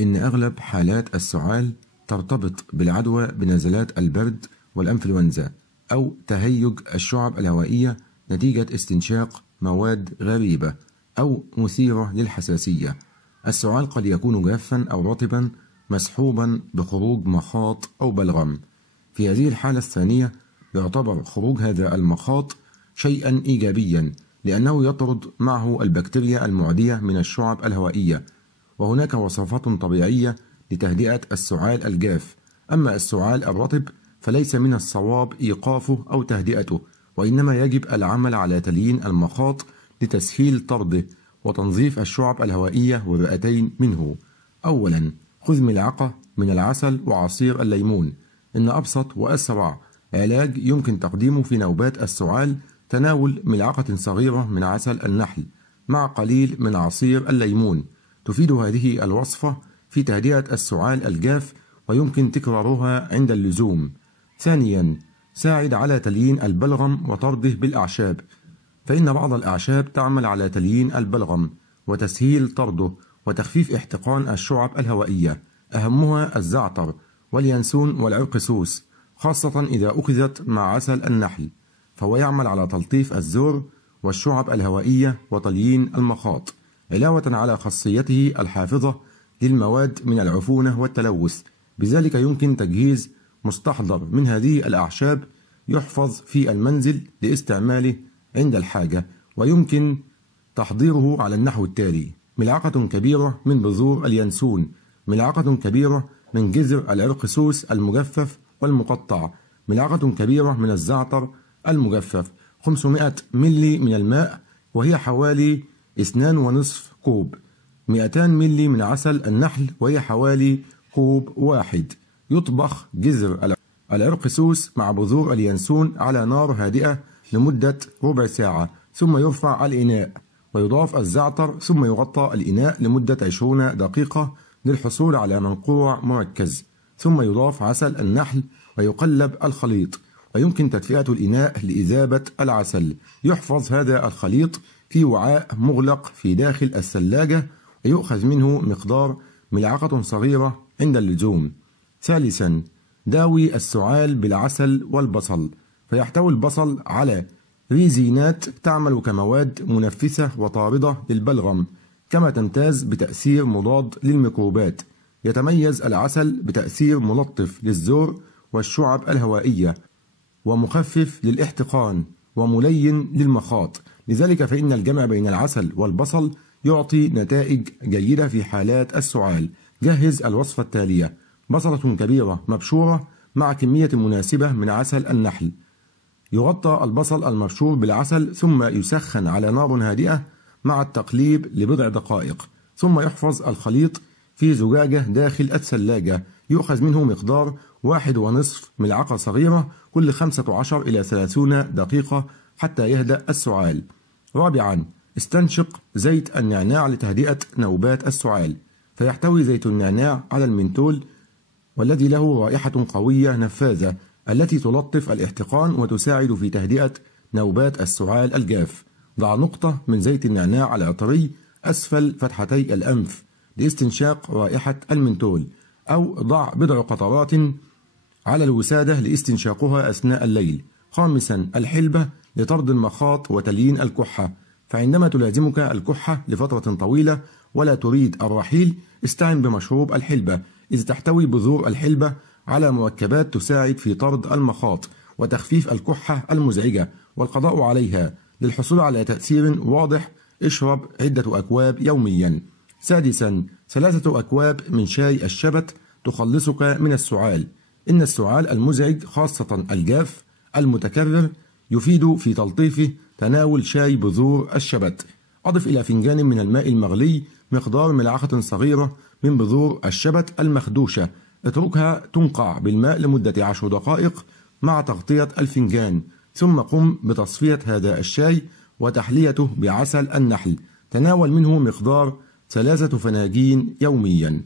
إن أغلب حالات السعال ترتبط بالعدوى بنزلات البرد والإنفلونزا أو تهيج الشعب الهوائية نتيجة استنشاق مواد غريبة أو مثيرة للحساسية. السعال قد يكون جافا أو رطبا مصحوبا بخروج مخاط أو بلغم. في هذه الحالة الثانية يعتبر خروج هذا المخاط شيئا إيجابيا لأنه يطرد معه البكتيريا المعدية من الشعب الهوائية، وهناك وصفات طبيعية لتهدئة السعال الجاف. أما السعال الرطب فليس من الصواب إيقافه أو تهدئته، وإنما يجب العمل على تليين المخاط لتسهيل طرده وتنظيف الشعب الهوائية والرئتين منه. أولا، خذ ملعقة من العسل وعصير الليمون. إن أبسط وأسرع علاج يمكن تقديمه في نوبات السعال تناول ملعقة صغيرة من عسل النحل مع قليل من عصير الليمون. تفيد هذه الوصفة في تهدئة السعال الجاف ويمكن تكرارها عند اللزوم. ثانيا، ساعد على تليين البلغم وطرده بالأعشاب، فإن بعض الأعشاب تعمل على تليين البلغم وتسهيل طرده وتخفيف احتقان الشعب الهوائية، أهمها الزعتر واليانسون والعرقسوس، خاصة إذا أخذت مع عسل النحل، فهو يعمل على تلطيف الزور والشعب الهوائية وتليين المخاط، علاوة على خاصيته الحافظة للمواد من العفونة والتلوث. بذلك يمكن تجهيز مستحضر من هذه الأعشاب يحفظ في المنزل لاستعماله عند الحاجة، ويمكن تحضيره على النحو التالي: ملعقة كبيرة من بذور اليانسون، ملعقة كبيرة من جذر العرقسوس المجفف والمقطع، ملعقة كبيرة من الزعتر المجفف، 500 ملي من الماء وهي حوالي 2.5 كوب، 200 ملي من عسل النحل وهي حوالي كوب واحد. يطبخ جذر العرقسوس مع بذور اليانسون على نار هادئة لمدة ربع ساعة، ثم يرفع الإناء ويضاف الزعتر، ثم يغطى الإناء لمدة 20 دقيقة للحصول على منقوع مركز، ثم يضاف عسل النحل ويقلب الخليط، ويمكن تدفئة الإناء لإذابة العسل. يحفظ هذا الخليط في وعاء مغلق في داخل الثلاجة ويؤخذ منه مقدار ملعقة صغيرة عند اللزوم. ثالثا، داوي السعال بالعسل والبصل، فيحتوي البصل على ريزينات تعمل كمواد منفسة وطاردة للبلغم، كما تمتاز بتأثير مضاد للميكروبات. يتميز العسل بتأثير ملطف للزور والشعب الهوائية ومخفف للاحتقان وملين للمخاط، لذلك فإن الجمع بين العسل والبصل يعطي نتائج جيدة في حالات السعال. جهز الوصفة التالية: بصلة كبيرة مبشورة مع كمية مناسبة من عسل النحل. يغطى البصل المبشور بالعسل ثم يسخن على نار هادئة مع التقليب لبضع دقائق، ثم يحفظ الخليط في زجاجة داخل الثلاجة. يؤخذ منه مقدار 1.5 ملعقة صغيرة كل 15 إلى 30 دقيقة حتى يهدأ السعال. رابعا، استنشق زيت النعناع لتهدئة نوبات السعال، فيحتوي زيت النعناع على المنتول والذي له رائحة قوية نفاذة التي تلطف الاحتقان وتساعد في تهدئة نوبات السعال الجاف. ضع نقطة من زيت النعناع العطري أسفل فتحتي الأنف لاستنشاق رائحة المنتول، أو ضع بضع قطرات على الوسادة لاستنشاقها أثناء الليل. خامسا، الحلبة لطرد المخاط وتليين الكحة، فعندما تلازمك الكحة لفترة طويلة ولا تريد الرحيل استعن بمشروب الحلبة، إذ تحتوي بذور الحلبة على مركبات تساعد في طرد المخاط وتخفيف الكحة المزعجة والقضاء عليها. للحصول على تأثير واضح اشرب عدة أكواب يوميا. سادسا، 3 أكواب من شاي الشبت تخلصك من السعال. إن السعال المزعج خاصة الجاف المتكرر يفيد في تلطيفه تناول شاي بذور الشبت. أضف إلى فنجان من الماء المغلي مقدار ملعقة صغيرة من بذور الشبت المخدوشة، اتركها تنقع بالماء لمدة 10 دقائق مع تغطية الفنجان، ثم قم بتصفية هذا الشاي وتحليته بعسل النحل. تناول منه مقدار 3 فناجين يوميا.